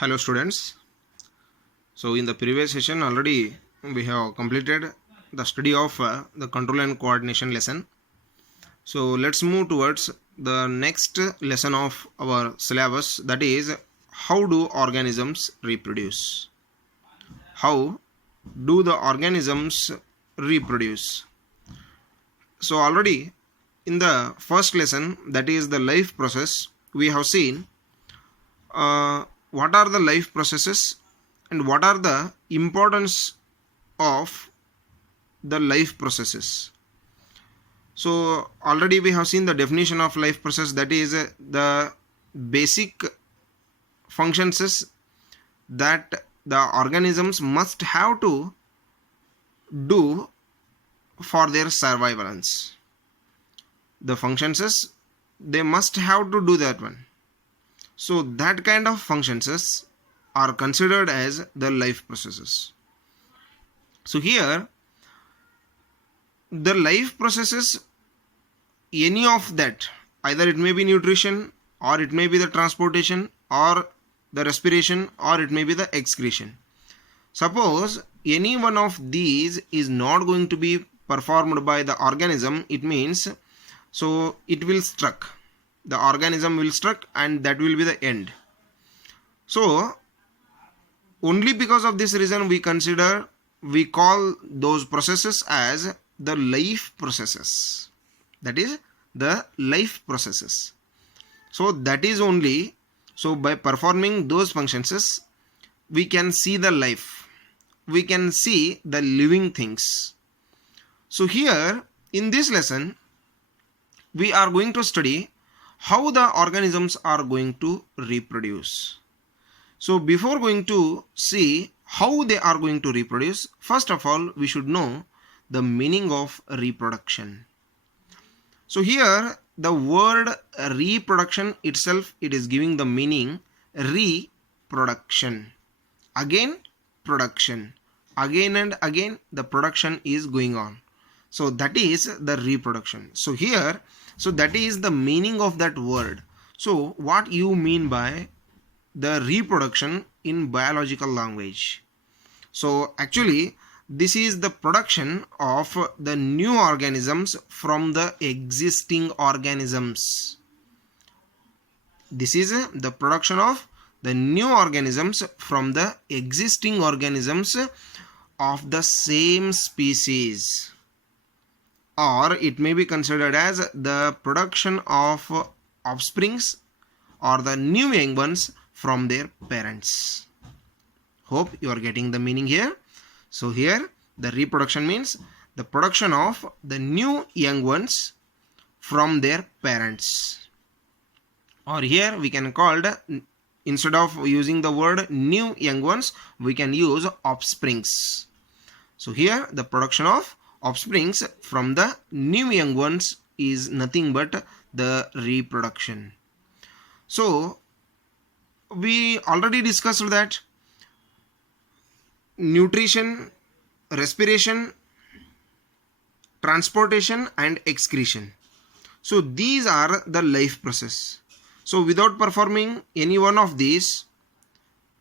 Hello students. So in the previous session already we have completed the study of the control and coordination lesson. So let's move towards the next lesson of our syllabus, that is how do organisms reproduce. How do the organisms reproduce? So already in the first lesson, that is the life process, we have seen what are the life processes and what are the importance of the life processes. So already we have seen the definition of life process, that is the basic functions that the organisms must have to do for their survivalence. The functions they must have to do that one. So that kind of functions are considered as the life processes. So here the life processes, any of that, either it may be nutrition or it may be the transportation or the respiration or it may be the excretion. Suppose any one of these is not going to be performed by the organism, it means so it will struck, the organism will struck and that will be the end. So only because of this reason we call those processes as the life processes, that is the life processes. So that is only, so by performing those functions we can see the life, we can see the living things. So here in this lesson we are going to study how the organisms are going to reproduce. So before going to see how they are going to reproduce, first of all we should know the meaning of reproduction. So here the word reproduction itself, it is giving the meaning reproduction. Again production, again and again the production is going on. So that is the reproduction. So here, so that is the meaning of that word. So what you mean by the reproduction in biological language? So actually this is the production of the new organisms from the existing organisms. This is the production of the new organisms from the existing organisms of the same species, or it may be considered as the production of offsprings or the new young ones from their parents. Hope you are getting the meaning here. So here the reproduction means the production of the new young ones from their parents, or here we can call it, instead of using the word new young ones we can use offsprings. So here the production of offsprings from the new young ones is nothing but the reproduction. So we already discussed that nutrition, respiration, transportation and excretion. So these are the life process. So without performing any one of these,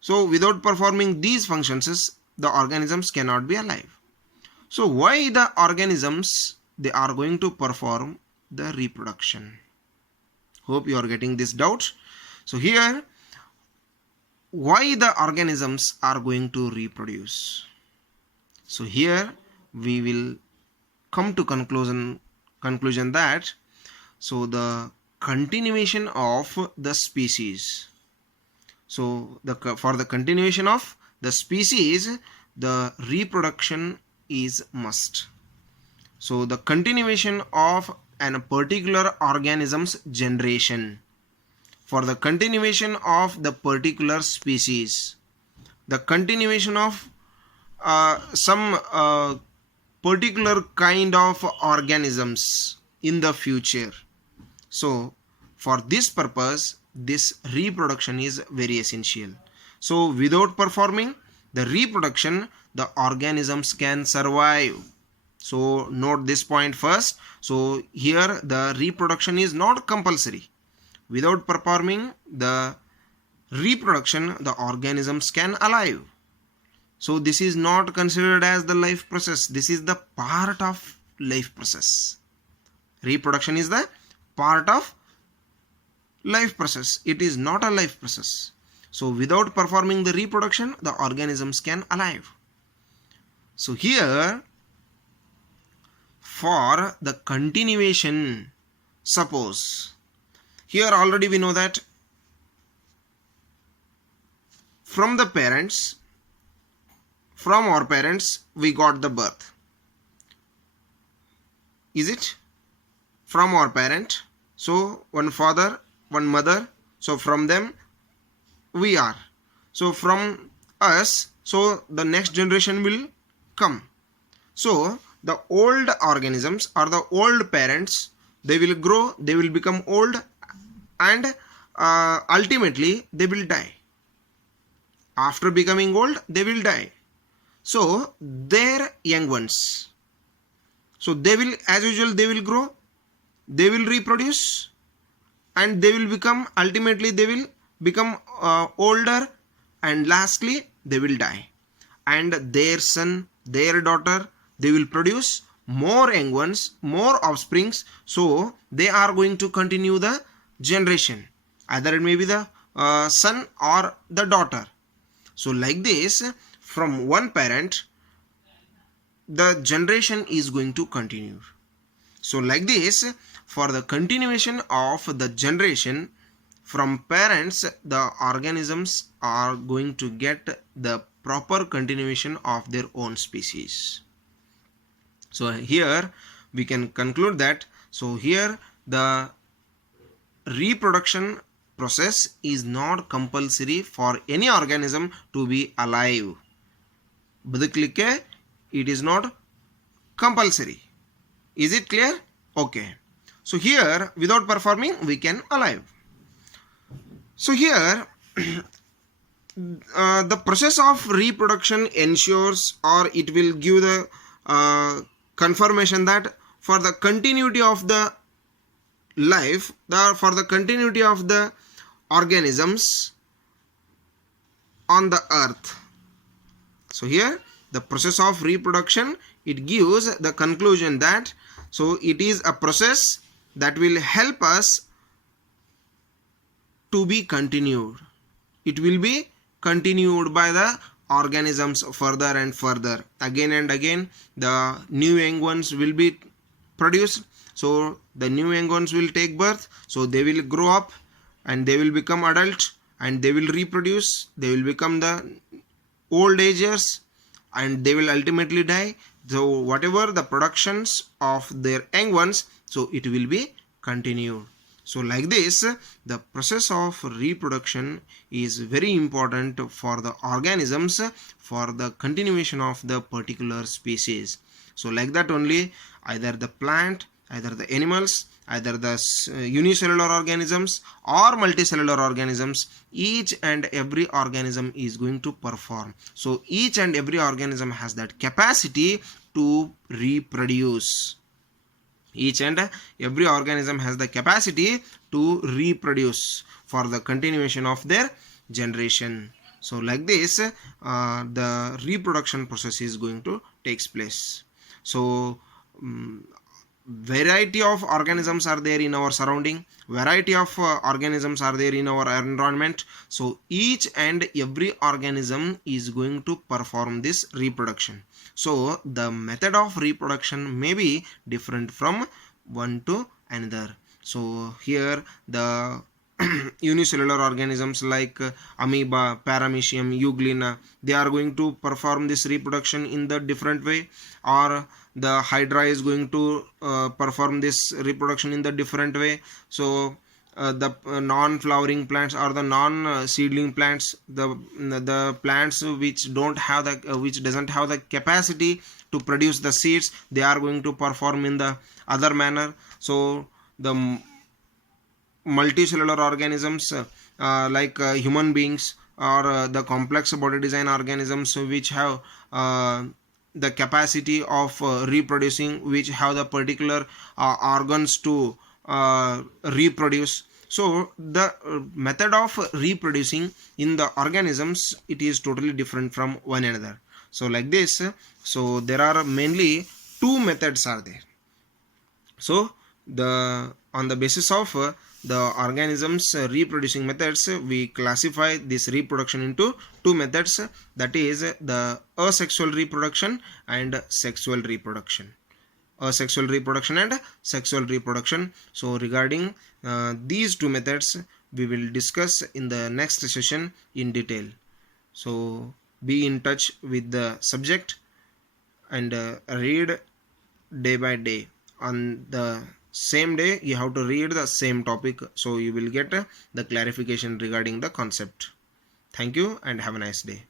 so without performing these functions, the organisms cannot be alive. So why the organisms they are going to perform the reproduction? Hope you are getting this doubt. So here, why the organisms are going to reproduce? So here we will come to conclusion that so the continuation of the species. So for the continuation of the species, the reproduction is must. So the continuation of a particular organism's generation, for the continuation of the particular species, the continuation of some particular kind of organisms in the future. So for this purpose this reproduction is very essential. So without performing the reproduction, the organisms can survive. So note this point first. So here the reproduction is not compulsory. Without performing the reproduction, the organisms can alive. So this is not considered as the life process. This is the part of life process. Reproduction is the part of life process. It is not a life process. So without performing the reproduction, the organisms can alive. So here, for the continuation, suppose here already we know that from the parents, from our parents we got the birth. Is it? From our parent, so one father, one mother, so from them we are. So from us, so the next generation will come. So the old organisms or the old parents, they will grow, they will become old, and ultimately they will die. After becoming old, they will die. So their young ones, so they will, as usual, they will grow, they will reproduce, and they will become, ultimately they will become older, and lastly they will die. And their son, their daughter, they will produce more young ones, more offsprings, so they are going to continue the generation. Either it may be the son or the daughter. So like this, from one parent, the generation is going to continue. So like this, for the continuation of the generation, from parents, the organisms are going to get the proper continuation of their own species. So here we can conclude that, so here the reproduction process is not compulsory for any organism to be alive. Badaklikke, it is not compulsory. Is it clear? Okay. So here, without performing, we can alive. So here, the process of reproduction ensures, or it will give the confirmation that for the continuity of the life, for the continuity of the organisms on the earth. So here, the process of reproduction, it gives the conclusion that, so it is a process that will help us to be continued. It will be continued by the organisms further and further. Again and again, the new young ones will be produced. So the new young ones will take birth. So they will grow up and they will become adult and they will reproduce. They will become the old agers and they will ultimately die. So whatever the productions of their young ones, so it will be continued. So like this, the process of reproduction is very important for the organisms for the continuation of the particular species. So like that only, either the plant, either the animals, either the unicellular organisms or multicellular organisms, each and every organism is going to perform. So each and every organism has that capacity to reproduce. Each and every organism has the capacity to reproduce for the continuation of their generation. So like this, the reproduction process is going to take place. So variety of organisms are there in our surrounding, variety of organisms are there in our environment. So each and every organism is going to perform this reproduction. So the method of reproduction may be different from one to another. So here the unicellular organisms like amoeba, paramecium, euglena, they are going to perform this reproduction in the different way, or the hydra is going to perform this reproduction in the different way. So the non-flowering plants or the non-seedling plants, the plants which don't have the which doesn't have the capacity to produce the seeds, they are going to perform in the other manner. So the multicellular organisms like human beings or the complex body design organisms which have the capacity of reproducing, which have the particular organs to reproduce. So the method of reproducing in the organisms, it is totally different from one another. So like this, so there are mainly two methods are there. So the on the basis of the organisms reproducing methods, we classify this reproduction into two methods, that is the asexual reproduction and sexual reproduction. Asexual reproduction and sexual reproduction. So regarding these two methods, we will discuss in the next session in detail. So be in touch with the subject and read day by day. On the same day you have to read the same topic, so you will get the clarification regarding the concept. Thank you and have a nice day.